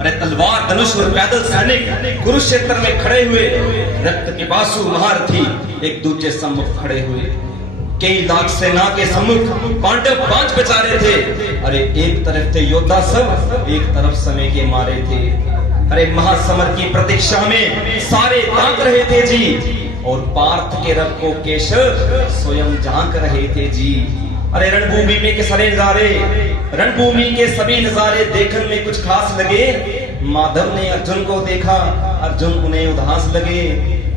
अरे तलवार धनुष और पैदल सैनिक कुरुक्षेत्र में खड़े हुए, रक्त के बासु महारथी एक दूसरे सम्मुख खड़े हुए। कई लाख सेना के सम्मुख पांडव 5 बेचारे थे। अरे एक तरफ थे योद्धा सब, एक तरफ समय के मारे थे। अरे महासमर की प्रतीक्षा में सारे ताक रहे थे जी, और पार्थ के रथ को केशव स्वयं झांक रहे थे जी। अरे रणभूमि में के सारे नजारे, रणभूमि के सभी नजारे देखने में कुछ खास लगे। माधव ने अर्जुन को देखा, अर्जुन उन्हें उदास लगे।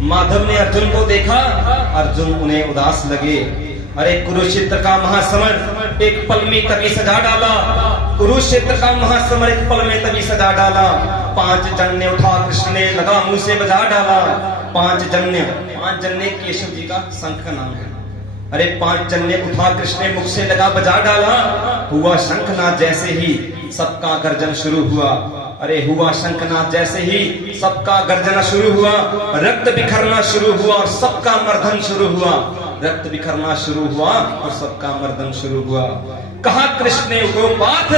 माधव ने अर्जुन को देखा, अर्जुन उन्हें उदास लगे। अरे कुरुक्षेत्र का महासमर एक पल में तभी सजा डाला। कुरुक्षेत्र का महासमर एक पल में तभी सजा डाला। 5 जन्य उठा कृष्ण ने लगा मुंह से बजा डाला। 5 जन्य केशव जी का शंख का नाम है। अरे 5 जन्य उठा कृष्ण ने मुख से लगा बजा डाला। हुआ शंखनाद जैसे ही सबका गर्जन शुरू हुआ। अरे हुआ शंखनाद जैसे ही सबका गर्जना शुरू हुआ। रक्त बिखरना शुरू हुआ और सबका मर्दन शुरू हुआ। रक्त बिखरना शुरू हुआ और सबका मर्दन शुरू हुआ। कहा कृष्ण ने उठो पार्थ,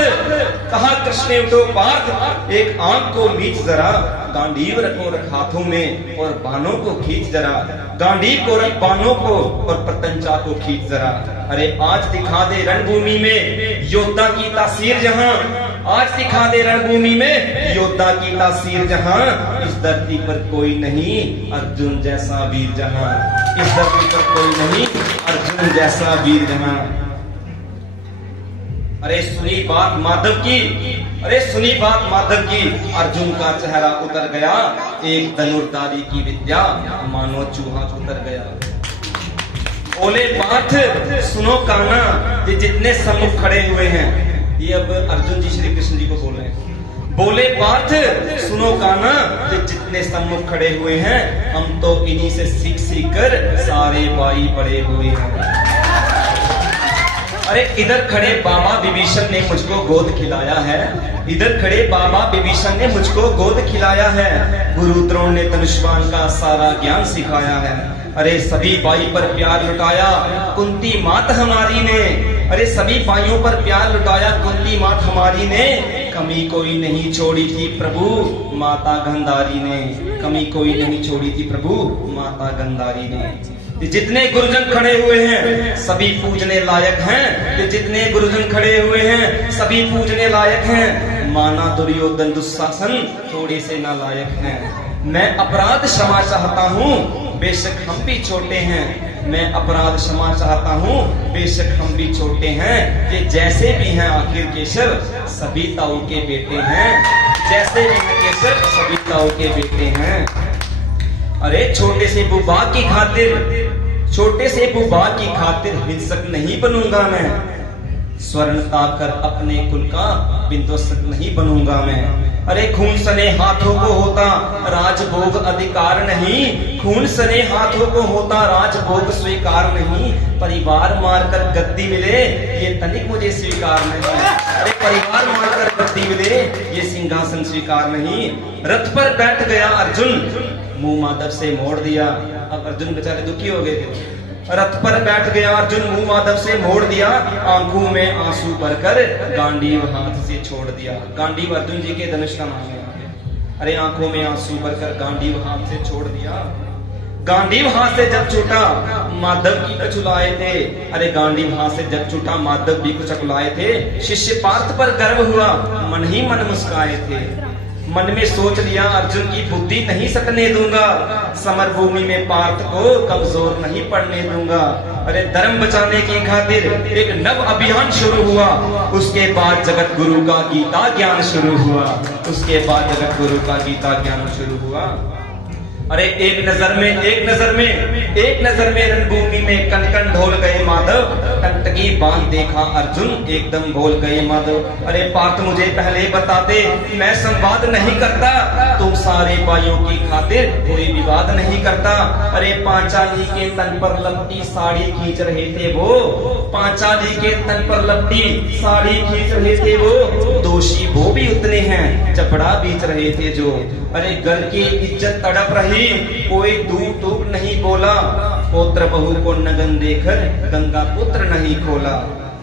कहा कृष्ण ने उठो पार्थ, एक आंख को मीच जरा, गांडीव रखो रख हाथों में और बानों को खींच जरा। गांडीव को रख बानों को और प्रत्यंचा को खींच जरा। अरे आज दिखा दे रणभूमि में योद्धा की तासीर जहां, आज दिखा दे रणभूमि में योद्धा की तासीर जहां। इस धरती पर कोई नहीं अर्जुन जैसा वीर जहां, इस धरती पर कोई नहीं अर्जुन जैसा वीर जहां। अरे सुनी बात माधव की, अरे सुनी बात माधव की, अर्जुन का चेहरा उतर गया। एक धनुर्धारी की विद्या मानो चूहा उतर गया। बोले पार्थ सुनो काना, ये जितने सम्मुख खड़े हुए हैं, ये अब अर्जुन जी श्री कृष्ण जी को बोल रहे हैं। बोले पार्थ सुनो काना, ये जितने सम्मुख खड़े हुए हैं, हम तो इन्हीं से सीख सीख कर सारे भाई बड़े हुए हैं। अरे इधर खड़े बाबा विभीषण ने मुझको गोद खिलाया है, इधर खड़े बाबा विभीषण ने मुझको गोद खिलाया है। गुरु द्रोण ने धनुष्मान का सारा ज्ञान सिखाया है। अरे सभी भाई पर प्यार लुटाया कुंती मात हमारी ने, अरे सभी भाइयों पर प्यार लुटाया कुंती मात हमारी ने। कमी कोई नहीं छोड़ी थी प्रभु माता गंधारी ने, कमी कोई नहीं छोड़ी थी प्रभु माता गंधारी ने। जितने गुरुजन खड़े हुए हैं सभी पूजने लायक हैं, जितने गुरुजन खड़े हुए हैं सभी पूजने लायक हैं। माना दुर्योधन दुशासन थोड़े से नालायक हैं। मैं अपराध क्षमा चाहता हूँ बेशक हम भी छोटे हैं, मैं अपराध क्षमा चाहता हूँ बेशक हम भी छोटे हैं। ये जैसे भी हैं आखिर केशव सभी ताऊ के बेटे हैं, जैसे भी हैं केशव सभी ताऊ के बेटे हैं। अरे छोटे से बुबा की खातिर, छोटे से बुबा की खातिर हिंसक नहीं बनूंगा मैं। स्वर्ण ताकर अपने कुल का विध्वंसक नहीं बनूंगा मैं। अरे खून सने हाथों को होता राजभोग अधिकार नहीं, खून सने हाथों को होता राजभोग स्वीकार नहीं। परिवार मारकर गद्दी मिले ये तनिक मुझे स्वीकार नहीं। अरे परिवार मारकर गद्दी मिले ये सिंहासन स्वीकार नहीं। रथ पर बैठ गया अर्जुन मुंह माधव से मोड़ दिया। अब अर्जुन बेचारे दुखी हो गए थे। रथ पर बैठ गया अर्जुन मुंह माधव से मोड़ दिया। आंखों में आंसू भरकर गांडीव हाथ से छोड़ दिया। गांडीव अर्जुन जी के धनुष का नाम है। अरे आंखों में आंसू भरकर गांडीव हाथ से छोड़ दिया। गांडीव हाथ से जब छूटा माधव की कचुलाए थे। अरे गांडीव हाथ से जब छूटा माधव भी कुचकुलाए थे। शिष्य पार्थ पर गर्व हुआ मन ही मन मुस्काए थे। मन में सोच लिया अर्जुन की बुद्धि नहीं सटने दूंगा, समर भूमि में पार्थ को कमजोर नहीं पड़ने दूंगा। अरे धर्म बचाने की खातिर एक नव अभियान शुरू हुआ। उसके बाद जगत गुरु का गीता ज्ञान शुरू हुआ। उसके बाद जगत गुरु का गीता ज्ञान शुरू हुआ। अरे एक नजर में रणभूमि में कण कण ढोल गए माधव। टकटकी बांध देखा अर्जुन एकदम बोल गए माधव। अरे पार्थ मुझे पहले बताते मैं संवाद नहीं करता, तुम सारे भाइयों की खातिर कोई विवाद नहीं करता। अरे पांचाली के तन पर लपटी साड़ी खींच रहे थे वो, पांचाली के तन पर लपटी साड़ी खींच रहे थे वो। दोषी वो भी उतने हैं चपड़ा बीच रहे थे जो। अरे घर की इज्जत तड़प रही कोई दूर टूक नहीं बोला। पुत्र बहू को नगन देकर गंगा पुत्र नहीं खोला।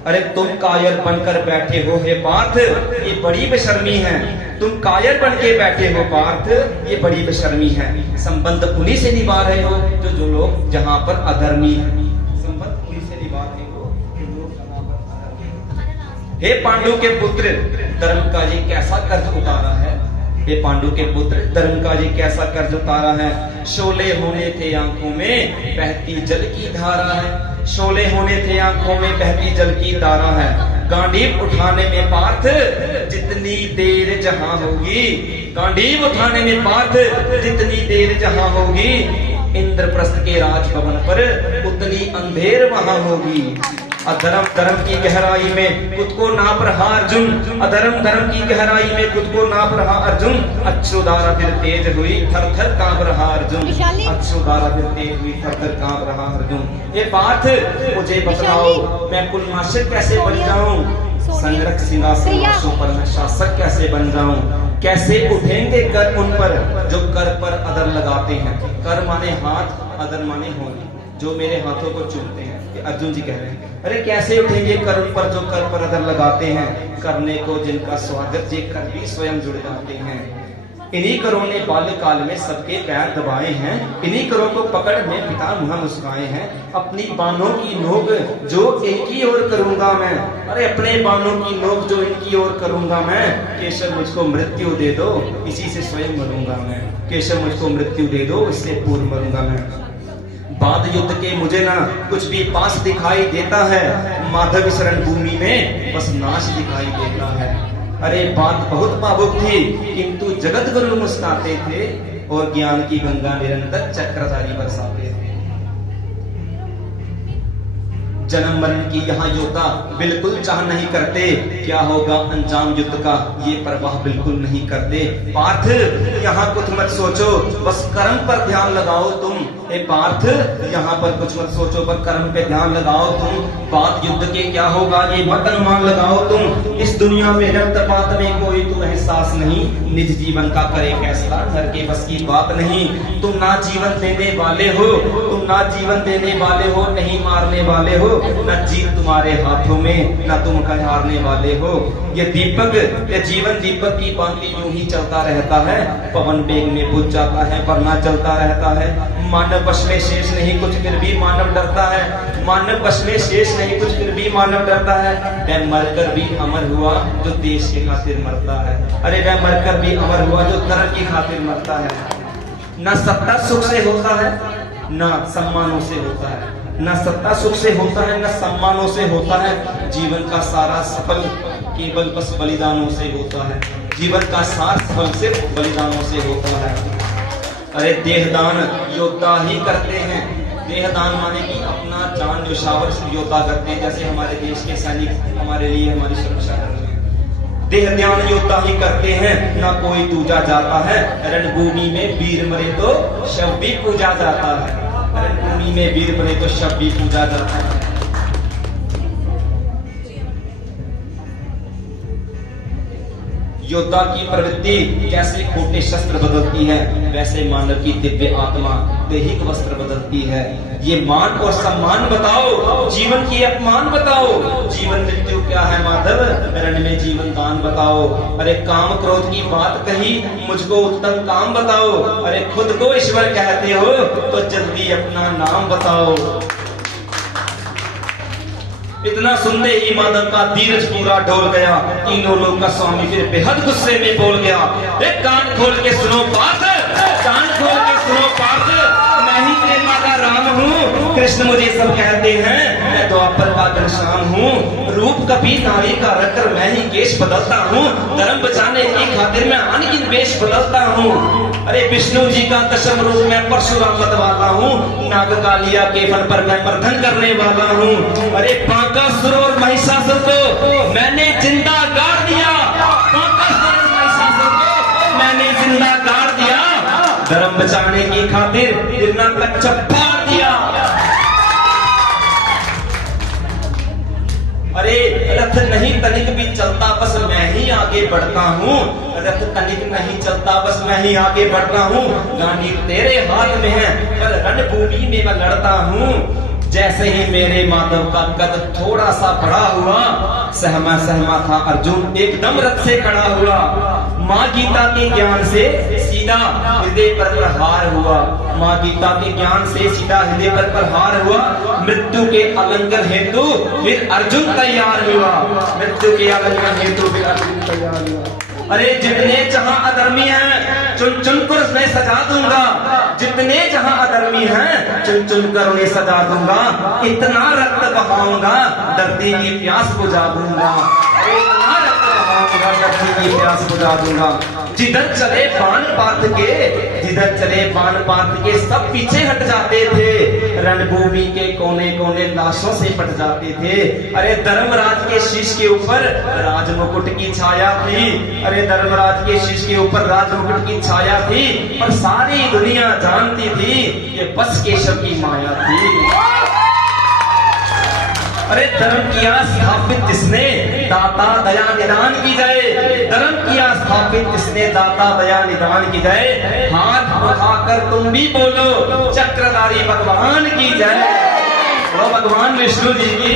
अरे तुम कायर बनकर बैठे हो हे पार्थ, ये बड़ी बेशर्मी है। तुम कायर बन के बैठे हो पार्थ, ये बड़ी बेशर्मी है। संबंध उन्हीं से निभा रहे हो जो लोग जहां पर अधर्मी है। संबंध उन्हीं से निभा रहे हो जो लोग जहां पर अधर्मी। हे पांडु के पुत्र, धर्म का ये कैसा कर्ज उतारा है। हे पांडु के पुत्र, धर्म का ये कैसा कर्ज उतारा है। शोले होने थे आंखों में, बहती जल की धारा है। शोले होने थे आंखों में, बहती जल की धारा है। गांडीव उठाने में पार्थ जितनी देर जहां होगी, गांडीव उठाने में पार्थ जितनी देर जहां होगी, इंद्रप्रस्थ के राजभवन पर उतनी अंधेर वहां होगी। अधर्म धर्म की गहराई में खुद को नाप रहा अर्जुन, अधर्म धर्म की गहराई में खुद को नाप रहा अर्जुन। अक्षुधारा फिर तेज हुई, थर थर कांप रहा अर्जुन। अक्षुधारा फिर तेज हुई, थर थर कांप रहा अर्जुन। ये पार्थ मुझे बताओ, मैं कुलनाशक कैसे बन जाऊं, संरक्षक सिंहासनों पर मैं शासक कैसे बन जाऊं। कैसे उठेंगे कर उन पर जो कर पर अदर लगाते हैं। कर माने हाथ, अदर माने होने, जो मेरे हाथों को चूमते हैं। अर्जुन जी कह रहे हैं, अरे कैसे उठेंगे कर उन पर जो कर पर अदर लगाते हैं। करने को जिनका स्वागत जे कर भी स्वयं जुड़ जाते हैं। इन्हीं करों ने बाल्यकाल में सबके पैर दबाए हैं। इन्हीं करों को पकड़ में पितामह मुस्काए हैं। अपनी बानों की नोक जो इनकी ओर करूंगा मैं, अरे अपने बानों की नोक जो इनकी ओर करूंगा मैं। केशव मुझको मृत्यु दे दो, इसी से स्वयं मरूंगा मैं। केशव मुझको मृत्यु दे दो, इससे पूर्व मरूंगा मैं। बाद युद्ध के मुझे ना कुछ भी पास दिखाई देता है। माधव शरण भूमि में बस नाश दिखाई देता है। अरे बात बहुत भावुक थी, किंतु जगत गुरु मुस्कुराते थे और ज्ञान की गंगा निरंतर चक्रधारी बरसाते थे। जन्म मरण की यहाँ योद्धा बिल्कुल चाह नहीं करते, क्या होगा अंजाम युद्ध का ये परवाह बिल्कुल नहीं करते। पार्थ यहाँ कुछ मत सोचो, बस कर्म पर ध्यान लगाओ तुम। हे पार्थ यहाँ पर कुछ मत सोचो, पर कर्म पे ध्यान लगाओ तुम। बात युद्ध के क्या होगा ये मत अनुमान लगाओ तुम। इस दुनिया में रक्तपात में कोई तो एहसास नहीं, निज जीवन का करे फैसला घर के बस की बात नहीं। तुम ना जीवन देने वाले हो, तुम ना जीवन देने वाले हो, नहीं मारने वाले हो। न जीत तुम्हारे हाथों में, न तुम हारने वाले हो। ये दीपक, ये जीवन दीपक की भांति यूं ही चलता रहता है। पवन बेग में बुझ जाता है, वरना चलता रहता है। मानव वश में शेष नहीं कुछ, फिर भी मानव डरता है। मानव वश में शेष नहीं कुछ, फिर भी मानव डरता है। वह मरकर भी अमर हुआ जो देश के खातिर मरता है। अरे वह मरकर भी अमर हुआ जो धर्म की खातिर मरता है। न सत्ता सुख से होता है, न सम्मानों से होता है। न सत्ता सुख से होता है, न सम्मानों से होता है। जीवन का सारा सफल केवल बस बलिदानों से होता है। जीवन का सार सफल सिर्फ बलिदानों से होता है। अरे देहदान योद्धा ही करते हैं। देहदान माने कि अपना जान न्यौछावर योद्धा करते हैं। जैसे हमारे देश के सैनिक हमारे लिए हमारी सुरक्षा कर रहे हैं। देहदान योद्धा ही करते हैं, ना कोई दूजा जाता है। रणभूमि में वीर मरे तो शव भी पूजा जाता है। रणभूमि में वीर बने तो शव भी पूजा जाता है। योद्धा की प्रवृत्ति जैसे खोटे शस्त्र बदलती है, वैसे मानव की दिव्य आत्मा दैहिक वस्त्र बदलती है। ये मान और सम्मान बताओ, जीवन की अपमान बताओ। जीवन मृत्यु क्या है माधव, रण में जीवन दान बताओ। अरे काम क्रोध की बात कही, मुझको उत्तम काम बताओ। अरे खुद को ईश्वर कहते हो तो जल्दी अपना नाम बताओ। इतना सुनते ही माधव का धीरज पूरा डोल गया। तीनों लोग का स्वामी फिर बेहद गुस्से में बोल गया, एक कान खोल के सुनो पार्थ, कान खोल के सुनो पार्थ, मैं ही प्रेमा का राम हूँ। कृष्ण मुझे सब कहते हैं, मैं द्वापर का घनश्याम हूँ। रूप कभी नारी का रखकर मैं ही केश बदलता हूँ। धर्म बचाने की खातिर मैं अनगिन वेश बदलता हूँ। अरे विष्णु जी का दशम रूप में परशुराम मतवाला हूँ। नाग कालिया के फल पर मैं मर्दन करने वाला हूँ। अरे बांकासुर और महिषासुर को मैंने जिंदा गाड़ दिया। बांकासुर और महिषासुर को मैंने जिंदा गाड़ दिया। धर्म बचाने की खातिर हिरण्यकश्यप फाड़ दिया। अरे रथ नहीं तनिक भी चलता, बस मैं ही आगे बढ़ता हूँ। रथ तनिक नहीं चलता, बस मैं ही आगे बढ़ता हूँ। गांडी तेरे हाथ में है, पर रणभूमि में मैं लड़ता हूँ। जैसे ही मेरे माधव का कद थोड़ा सा बड़ा हुआ, सहमा सहमा था अर्जुन एकदम रथ से खड़ा हुआ। माँ गीता के ज्ञान से सीधा हृदय पर प्रहार हुआ, माँ गीता के ज्ञान से सीधा हृदय पर प्रहार हुआ। मृत्यु के आलिंगन हेतु फिर अर्जुन तैयार हुआ, मृत्यु के आलिंगन हेतु फिर अर्जुन तैयार हुआ। अरे जितने जहां अधर्मी हैं चुन चुन कर मैं सजा दूंगा, जितने जहां अधर्मी हैं चुन चुन कर उन्हें सजा दूंगा। इतना रक्त बहाऊंगा धरती की प्यास बुझा दूंगा, इतना रक्त बहाऊंगा धरती की प्यास बुझा दूंगा। जिधर चले बाण पात के, जिधर चले बाण पात के सब पीछे हट जाते थे, रणभूमि के कोने कोने लाशों से पट जाते थे। अरे धर्मराज के शीश के ऊपर राज मुकुट की छाया थी, अरे धर्मराज के शीश के ऊपर राज मुकुट की छाया थी, पर सारी दुनिया जानती थी ये बस केशव की माया थी। अरे धर्म किया स्थापित जिसने दाता दया निदान की जय, धर्म किया स्थापित जिसने दाता दया निदान की जय। हाथ उठाकर तुम भी बोलो चक्रधारी भगवान की जय, वो भगवान विष्णु जी की,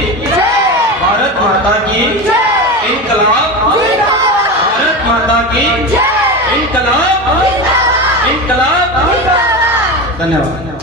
भारत माता की इनकलाब, भारत माता की इनकलाब, इनकलाब। धन्यवाद।